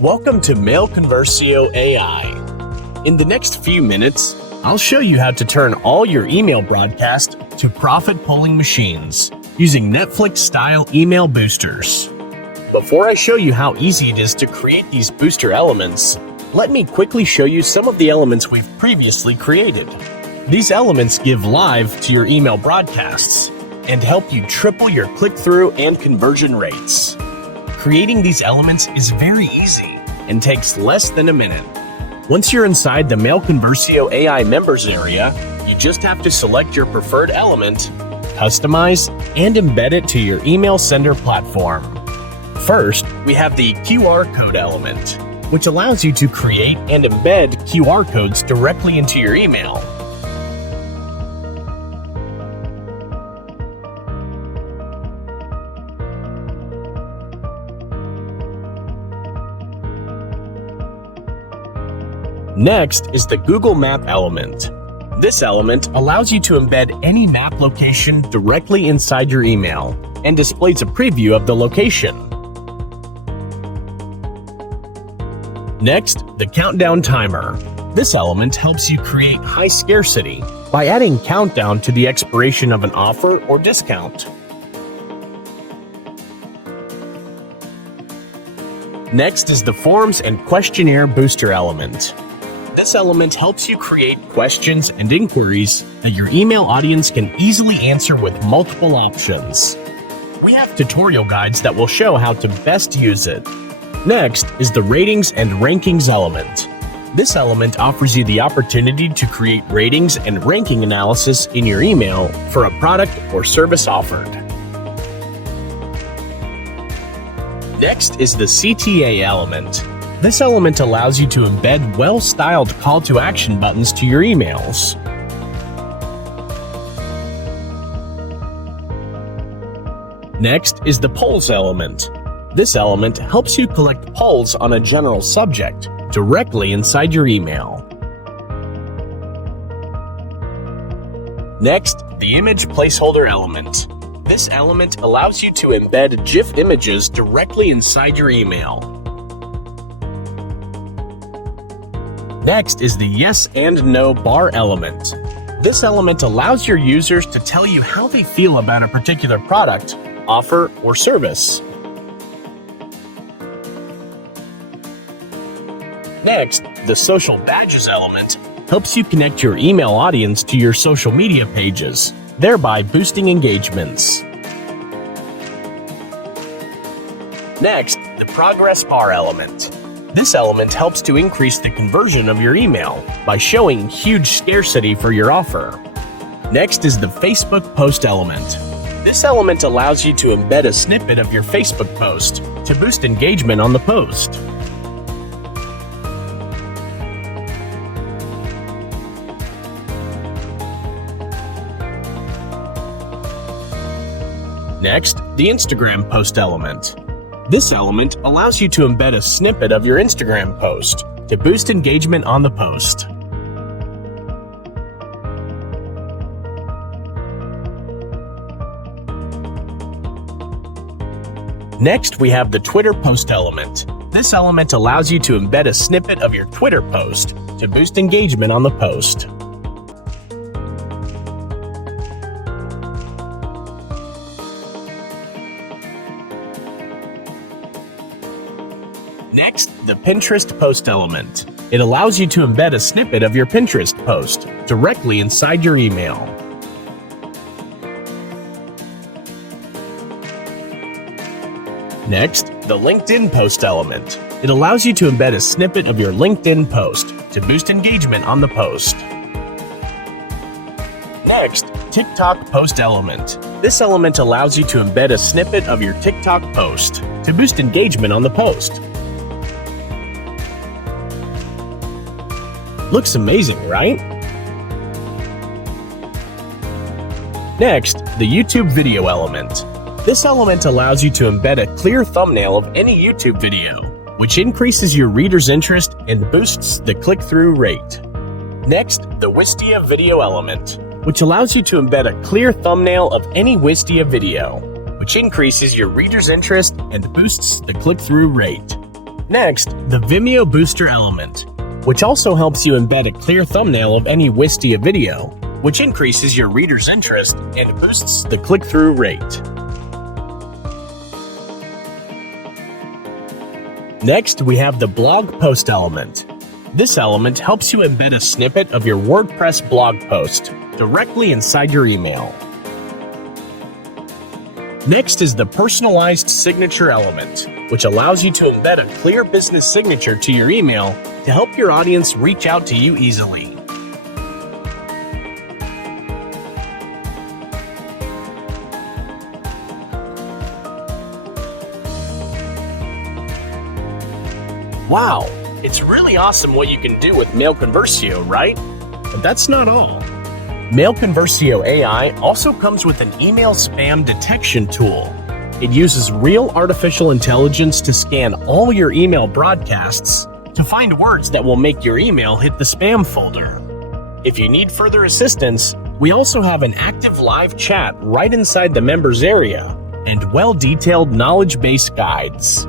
Welcome to MailConversio AI. In the next few minutes, I'll show you how to turn all your email broadcast to profit-pulling machines using Netflix-style email boosters. Before I show you how easy it is to create these booster elements, let me quickly show you some of the elements we've previously created. These elements give live to your email broadcasts and help you triple your click-through and conversion rates. Creating these elements is very easy and takes less than a minute. Once you're inside the MailConversio AI members area, you just have to select your preferred element, customize, and embed it to your email sender platform. First, we have the QR code element, which allows you to create and embed QR codes directly into your email. Next is the Google Map element. This element allows you to embed any map location directly inside your email and displays a preview of the location. Next, the countdown timer. This element helps you create high scarcity by adding countdown to the expiration of an offer or discount. Next is the forms and questionnaire booster element. This element helps you create questions and inquiries that your email audience can easily answer with multiple options. We have tutorial guides that will show how to best use it. Next is the ratings and rankings element. This element offers you the opportunity to create ratings and ranking analysis in your email for a product or service offered. Next is the CTA element. This element allows you to embed well-styled call to action buttons to your emails. Next is the polls element. This element helps you collect polls on a general subject directly inside your email. Next, the image placeholder element. This element allows you to embed GIF images directly inside your email. Next is the yes and no bar element. This element allows your users to tell you how they feel about a particular product, offer, or service. Next, the social badges element helps you connect your email audience to your social media pages, thereby boosting engagements. Next, the progress bar element. This element helps to increase the conversion of your email by showing huge scarcity for your offer. Next is the Facebook post element. This element allows you to embed a snippet of your Facebook post to boost engagement on the post. Next, the Instagram post element. This element allows you to embed a snippet of your Instagram post to boost engagement on the post. Next, we have the Twitter post element. This element allows you to embed a snippet of your Twitter post to boost engagement on the post. Next, the Pinterest post element. It allows you to embed a snippet of your Pinterest post directly inside your email. Next, the LinkedIn post element. It allows you to embed a snippet of your LinkedIn post to boost engagement on the post. Next, TikTok post element. This element allows you to embed a snippet of your TikTok post to boost engagement on the post. Looks amazing, right? Next, the YouTube video element. This element allows you to embed a clear thumbnail of any YouTube video, which increases your reader's interest and boosts the click-through rate. Next, the Wistia video element, which allows you to embed a clear thumbnail of any Wistia video, which increases your reader's interest and boosts the click-through rate. Next, the Vimeo Booster element, which also helps you embed a clear thumbnail of any Wistia video, which increases your reader's interest and boosts the click-through rate. Next, we have the blog post element. This element helps you embed a snippet of your WordPress blog post directly inside your email. Next is the personalized signature element, which allows you to embed a clear business signature to your email to help your audience reach out to you easily. Wow, it's really awesome what you can do with MailConversio, right? But that's not all. MailConversio AI also comes with an email spam detection tool. It uses real artificial intelligence to scan all your email broadcasts to find words that will make your email hit the spam folder. If you need further assistance, we also have an active live chat right inside the members area and well-detailed knowledge base guides.